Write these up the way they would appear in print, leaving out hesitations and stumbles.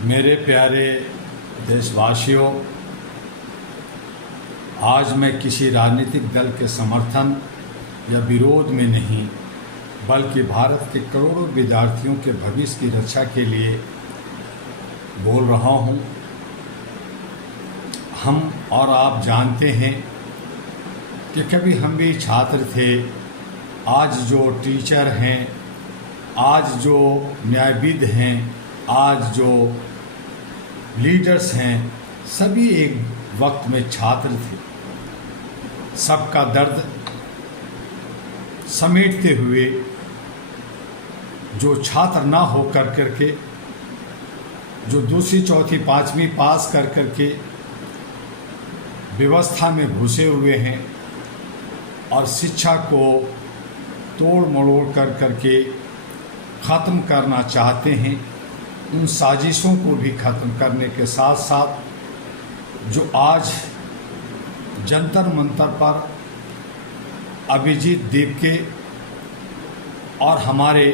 मेरे प्यारे देशवासियों, आज मैं किसी राजनीतिक दल के समर्थन या विरोध में नहीं, बल्कि भारत के करोड़ों विद्यार्थियों के भविष्य की रक्षा के लिए बोल रहा हूँ। हम और आप जानते हैं कि कभी हम भी छात्र थे। आज जो टीचर हैं, आज जो न्यायविद हैं, आज जो लीडर्स हैं, सभी एक वक्त में छात्र थे। सबका दर्द समेटते हुए जो छात्र ना हो करके, जो दूसरी चौथी पांचवी पास करके व्यवस्था में घुसे हुए हैं और शिक्षा को तोड़ मरोड़ करके ख़त्म करना चाहते हैं, उन साजिशों को भी ख़त्म करने के साथ साथ जो आज जंतर मंतर पर अभिजीत दीपके और हमारे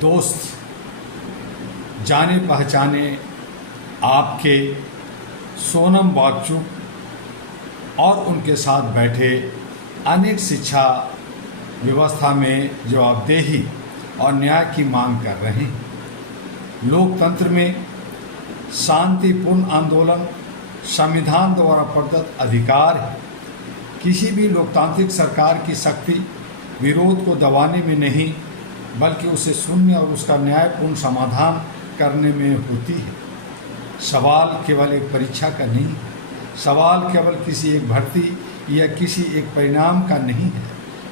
दोस्त जाने पहचाने आपके सोनम वांगचुक और उनके साथ बैठे अनेक शिक्षा व्यवस्था में जवाबदेही और न्याय की मांग कर रहे हैं। लोकतंत्र में शांतिपूर्ण आंदोलन संविधान द्वारा प्रदत्त अधिकार है। किसी भी लोकतांत्रिक सरकार की शक्ति विरोध को दबाने में नहीं, बल्कि उसे सुनने और उसका न्यायपूर्ण समाधान करने में होती है। सवाल केवल एक परीक्षा का नहीं, सवाल केवल किसी एक भर्ती या किसी एक परिणाम का नहीं है।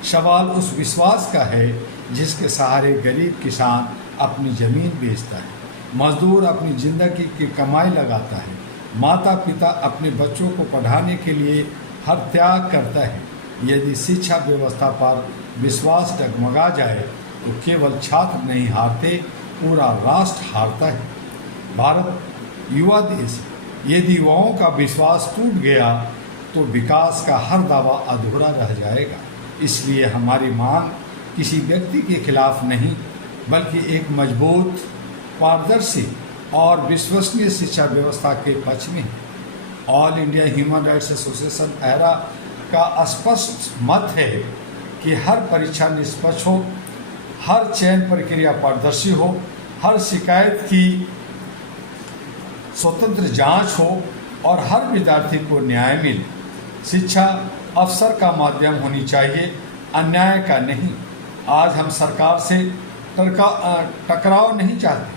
सवाल उस विश्वास का है जिसके सहारे गरीब किसान अपनी ज़मीन बेचता है, मजदूर अपनी ज़िंदगी की कमाई लगाता है, माता पिता अपने बच्चों को पढ़ाने के लिए हर त्याग करता है। यदि शिक्षा व्यवस्था पर विश्वास डगमगा जाए तो केवल छात्र नहीं हारते, पूरा राष्ट्र हारता है। भारत युवा देश है। यदि युवाओं का विश्वास टूट गया तो विकास का हर दावा अधूरा रह जाएगा। इसलिए हमारी मांग किसी व्यक्ति के खिलाफ नहीं, बल्कि एक मजबूत, पारदर्शी और विश्वसनीय शिक्षा व्यवस्था के पक्ष में है। All India human rights association era का स्पष्ट मत है कि हर परीक्षा निष्पक्ष हो, हर चयन प्रक्रिया पारदर्शी हो, हर शिकायत की स्वतंत्र जांच हो और हर विद्यार्थी को न्याय मिले। शिक्षा अवसर का माध्यम होनी चाहिए, अन्याय का नहीं। आज हम सरकार से टकराव नहीं चाहते,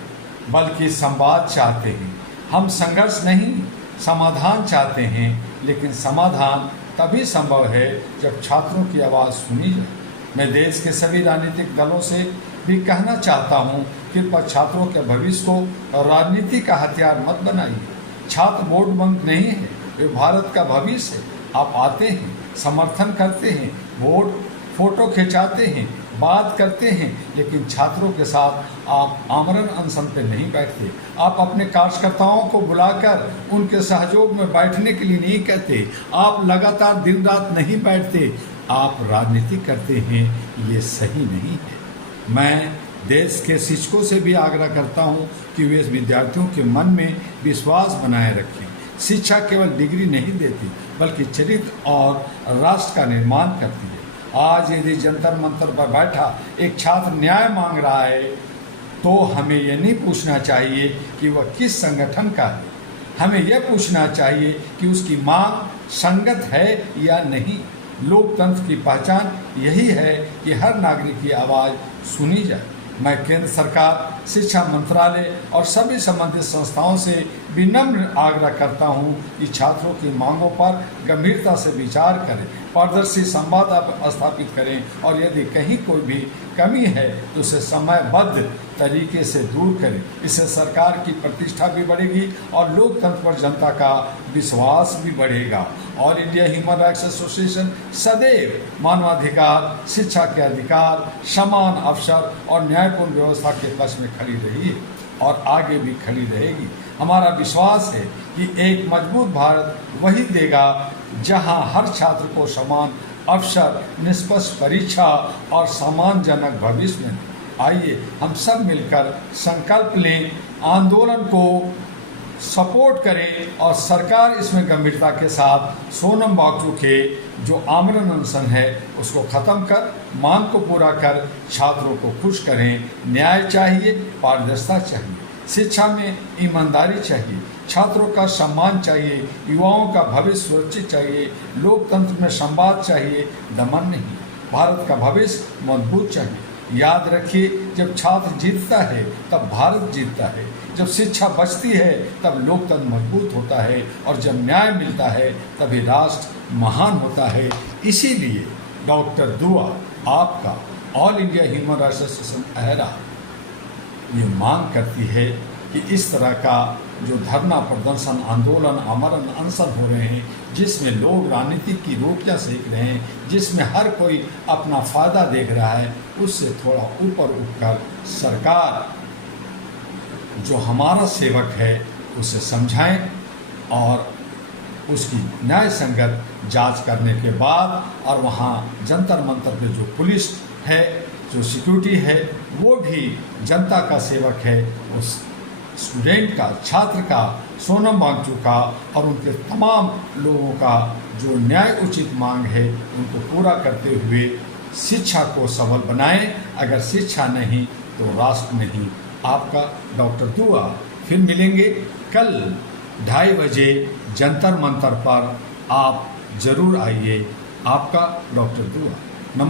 बल्कि संवाद चाहते हैं। हम संघर्ष नहीं, समाधान चाहते हैं। लेकिन समाधान तभी संभव है जब छात्रों की आवाज़ सुनी जाए। मैं देश के सभी राजनीतिक दलों से भी कहना चाहता हूं कि पर छात्रों के भविष्य को राजनीति का हथियार मत बनाइए। छात्र वोट बैंक नहीं है, वे भारत का भविष्य है। आप आते हैं, समर्थन करते हैं, वोट फोटो खिंचाते हैं, बात करते हैं, लेकिन छात्रों के साथ आप आमरण अनशन पे नहीं बैठते। आप अपने कार्यकर्ताओं को बुलाकर उनके सहयोग में बैठने के लिए नहीं कहते। आप लगातार दिन रात नहीं बैठते, आप राजनीति करते हैं। ये सही नहीं है। मैं देश के शिक्षकों से भी आग्रह करता हूं कि वे विद्यार्थियों के मन में विश्वास बनाए रखें। शिक्षा केवल डिग्री नहीं देती, बल्कि चरित्र और राष्ट्र का निर्माण करती है। आज यदि जंतर मंतर पर बैठा एक छात्र न्याय मांग रहा है, तो हमें यह नहीं पूछना चाहिए कि वह किस संगठन का है। हमें यह पूछना चाहिए कि उसकी मांग संगत है या नहीं। लोकतंत्र की पहचान यही है कि हर नागरिक की आवाज़ सुनी जाए। मैं केंद्र सरकार, शिक्षा मंत्रालय और सभी संबंधित संस्थाओं से विनम्र आग्रह करता हूं कि छात्रों की मांगों पर गंभीरता से विचार करें, पारदर्शी संवाद स्थापित करें और यदि कहीं कोई भी कमी है तो उसे समयबद्ध तरीके से दूर करें। इससे सरकार की प्रतिष्ठा भी बढ़ेगी और लोकतंत्र पर जनता का विश्वास भी बढ़ेगा। All India human rights association सदैव मानवाधिकार, शिक्षा के अधिकार, समान अवसर और न्यायपूर्ण व्यवस्था के पक्ष में खड़ी रही है और आगे भी खड़ी रहेगी। हमारा विश्वास है कि एक मजबूत भारत वही देगा जहां हर छात्र को समान अवसर, निष्पक्ष परीक्षा और सम्मानजनक भविष्य में आइए हम सब मिलकर संकल्प लें, आंदोलन को सपोर्ट करें और सरकार इसमें गंभीरता के साथ सोनम वांगचुक के जो आमरण अनशन है उसको ख़त्म कर, मांग को पूरा कर, छात्रों को खुश करें। न्याय चाहिए, पारदर्शिता चाहिए, शिक्षा में ईमानदारी चाहिए, छात्रों का सम्मान चाहिए, युवाओं का भविष्य सुरक्षित चाहिए, लोकतंत्र में संवाद चाहिए, दमन नहीं। भारत का भविष्य मजबूत चाहिए। याद रखिए, जब छात्र जीतता है तब भारत जीतता है, जब शिक्षा बचती है तब लोकतंत्र मजबूत होता है, और जब न्याय मिलता है तभी राष्ट्र महान होता है। इसीलिए डॉक्टर दुआ आपका all India human rights association अहरा ये मांग करती है कि इस तरह का जो धरना प्रदर्शन, आंदोलन, आमरण अनशन हो रहे हैं, जिसमें लोग राजनीति की रोटियां सेक रहे हैं, जिसमें हर कोई अपना फ़ायदा देख रहा है, उससे थोड़ा ऊपर उठकर सरकार जो हमारा सेवक है उसे समझाएं और उसकी न्याय संगत जांच करने के बाद, और वहाँ जंतर मंतर पे जो पुलिस है, जो सिक्योरिटी है, वो भी जनता का सेवक है। उस स्टूडेंट का, छात्र का, सोनम वांगचुक का और उनके तमाम लोगों का जो न्याय उचित मांग है उनको पूरा करते हुए शिक्षा को सबल बनाएं। अगर शिक्षा नहीं तो राष्ट्र नहीं। आपका डॉक्टर दुआ। फिर मिलेंगे कल 2:30 बजे जंतर मंतर पर। आप जरूर आइए। आपका डॉक्टर दुआ। नमस्कार।